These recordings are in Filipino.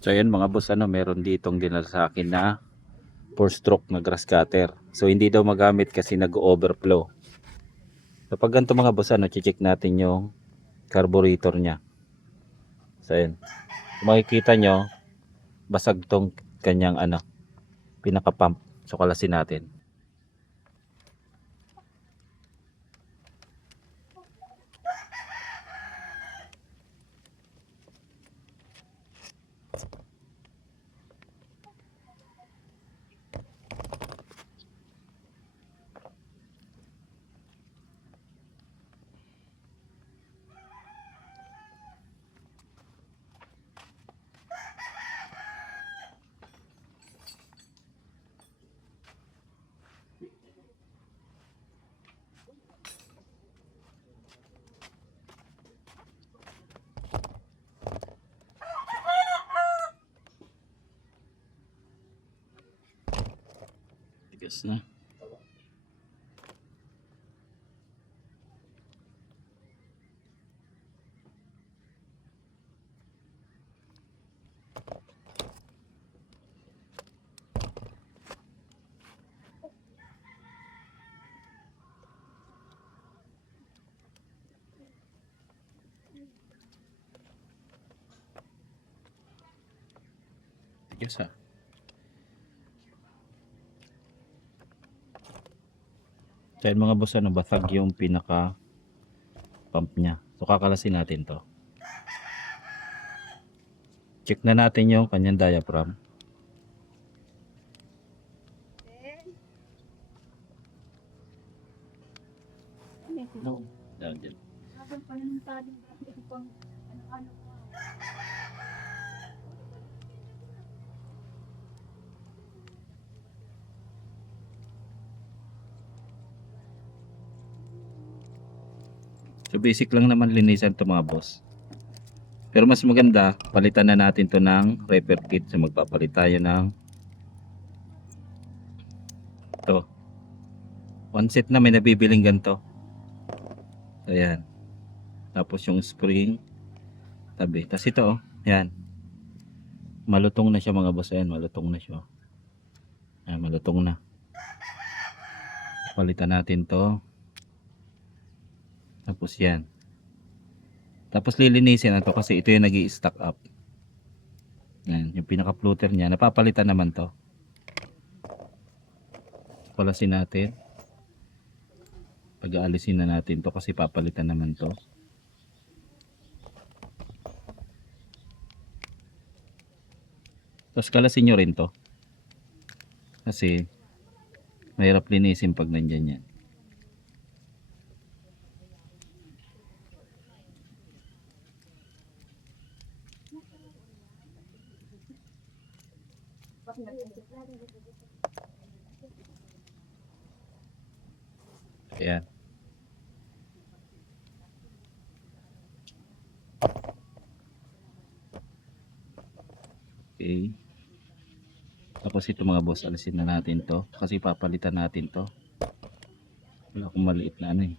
So ayan mga boss, meron ditong dinala sa akin na 4-stroke na grass cutter. So hindi daw magamit kasi nag-overflow. So pag ganito mga boss, check natin yung carburetor niya. So ayan. Kung makikita nyo, basag tong kanyang pinaka pump. So kalasin natin. Tigas na. Tigas ha. Dahil mga boss, basag yung pinaka pump niya. So kakalasin natin to. Check na natin yung kanyang diaphragm. No. Down dyan. So basic lang naman linisan to mga boss. Pero mas maganda, palitan na natin to ng repair kit. So magpapalit tayo ng to. One set na may nabibiling ganito. So ayan. Tapos yung spring tabi. Tapos ito ayan. Malutong na siya mga boss. Ayan, malutong na siya. Ayan, malutong na. Palitan natin to. Tapos yan. Tapos lilinisin na to kasi ito yung nag-i-stack up. Yan, yung pinaka-floater niya. Napapalitan naman to. Palasin natin. Pag-aalisin na natin to kasi papalitan naman to. Tapos kalasin nyo rin to. Kasi mahirap linisin pag nandyan yan. Ayan. Okay. Tapos ito mga boss, alisin na natin to kasi papalitan natin to. Wala akong maliit na eh.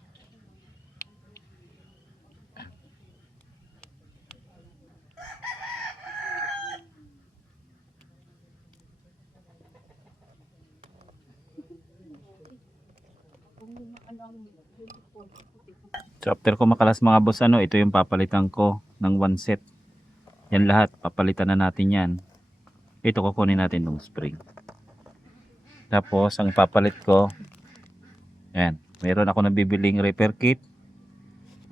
So after ko makalas mga boss, ito yung papalitan ko ng one set. Yan lahat, papalitan na natin yan. Ito kukunin natin ng spring. Tapos ang papalit ko, yan, meron ako nabibiling repair kit.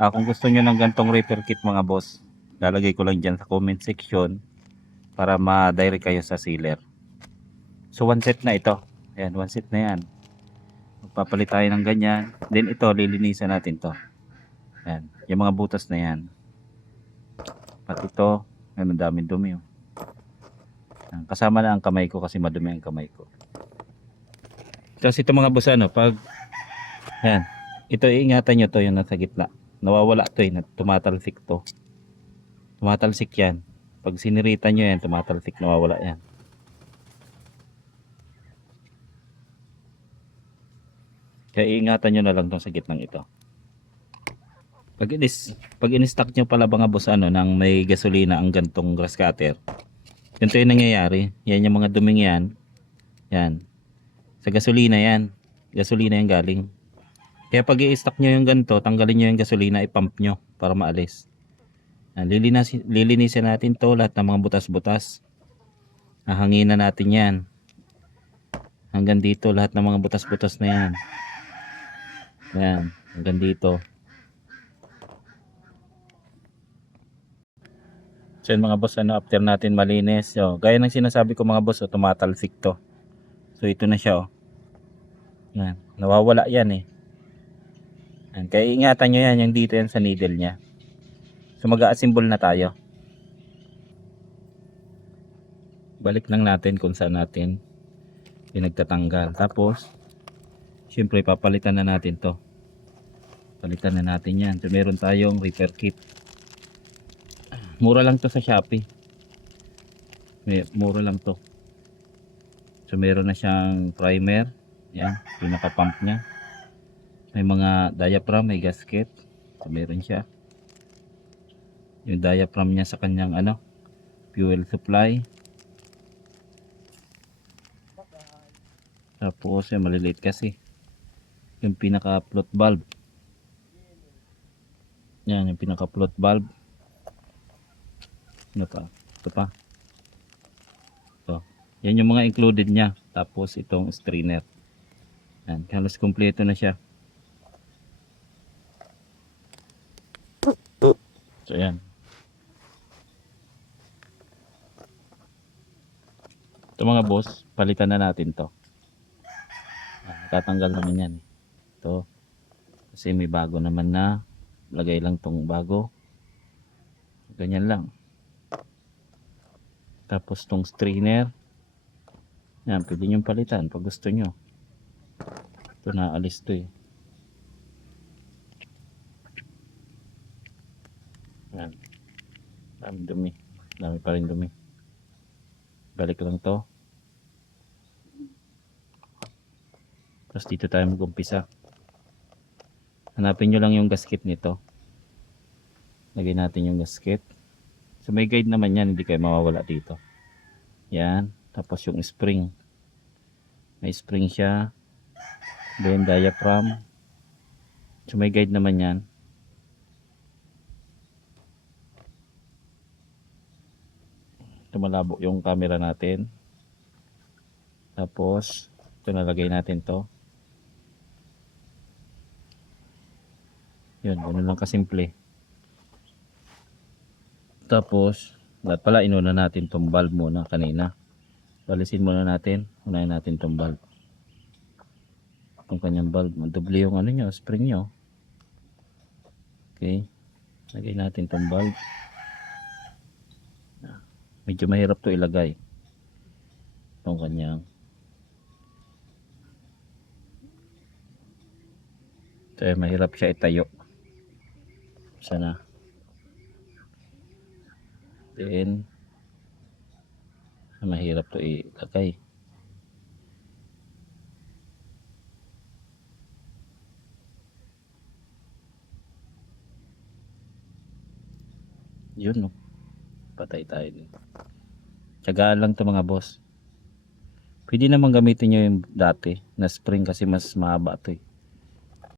Kung gusto nyo ng gantong repair kit mga boss, lalagay ko lang dyan sa comment section para ma-direct kayo sa sealer. So one set na ito. Ayan, one set na yan. Magpapalit tayo ng ganyan. Then ito, lilinisan natin to. Ayan, yung mga butas na yan. Pati ito, ang daming dumi. Ayan, kasama na ang kamay ko kasi madumi ang kamay ko. Tapos ito mga boss, pag ayan, ito iingatan nyo to yung nasa gitna. Nawawala to tumatalsik to. Tumatalsik yan. Pag siniritan nyo yan, tumatalsik, nawawala yan. Kaya iingatan nyo na lang tong sa gitnang ito. Pag in-stock nyo pala mga boss ng may gasolina ang gantong grass cutter, Ganito yung nangyayari. Yan yung mga duming yan. Yan. Sa gasolina yan. Gasolina yung galing. Kaya pag i-stock nyo yung ganito, tanggalin nyo yung gasolina, ipump nyo para maalis. Yan. Lilinisin natin to, lahat ng mga butas-butas. Hahanginan natin yan. Hanggang dito, lahat ng mga butas-butas na yan. Yan. Hanggang dito. So yun mga boss, after natin malinis, gaya ng sinasabi ko mga boss, tumatalsik to. So ito na siya, yan, nawawala yan eh. Yan. Kaya ingatan nyo yan, yung dito yan sa needle nya. So mag-a-assemble na tayo. Balik lang natin kung saan natin pinagtatanggal. Tapos syempre papalitan na natin to. Palitan na natin yan. So meron tayong repair kit. Mura lang to sa Shopee. Mura lang to. So meron na siyang primer. Yan, pinaka-pump nya. May mga diaphragm, may gasket. So meron siya. Yung diaphragm nya sa kanyang fuel supply. Tapos yung maliliit kasi. Yung pinaka-float valve. Yan, yung pinaka-float valve. Ito pa. So, yan yung mga included nya. Tapos itong strainer. Yan, halos kumpleto na siya. So yan. Ito mga boss, palitan na natin to. Tatanggal naman yan. Ito. Kasi may bago naman na. Lagay lang tong bago. Ganyan lang. Tapos tong strainer. Yan, pwede nyo palitan pag gusto nyo. Ito naalis to eh. Yan. Dami dumi. Dami pa rin dumi. Balik lang to. Tapos dito tayo mag-umpisa. Hanapin nyo lang yung gasket nito. Lagay natin yung gasket. So may guide naman yan, hindi kayo mawawala dito. Yan. Tapos yung spring. May spring siya. Then diaphragm. So may guide naman yan. Ito malabo yung camera natin. Tapos ito nalagay natin to. Yun, ganun lang kasimple. Tapos lahat pala inuna natin tong valve muna kanina. Balisin muna natin. Unahin natin tong valve. Itong kanyang valve. Doble yung nyo, spring nyo. Okay. Lagay natin tong valve. Medyo mahirap to ilagay. Itong kanyang. Ito mahirap siya itayo. Sana. Then mahirap to ilagay. Yun no. Patay tayo din. Tiyagaan lang to mga boss. Pwede naman gamitin nyo yung dati na spring kasi mas mahaba to eh.